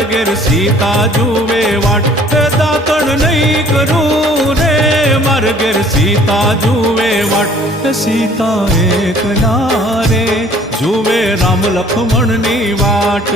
માર ઘેર સીતા જુએ વાટ દાતણ નહીં કરું રે માર ઘેર સીતા જુએ વાટ સીતા એકલા રે જુએ રામ લક્ષ્મણની વાટ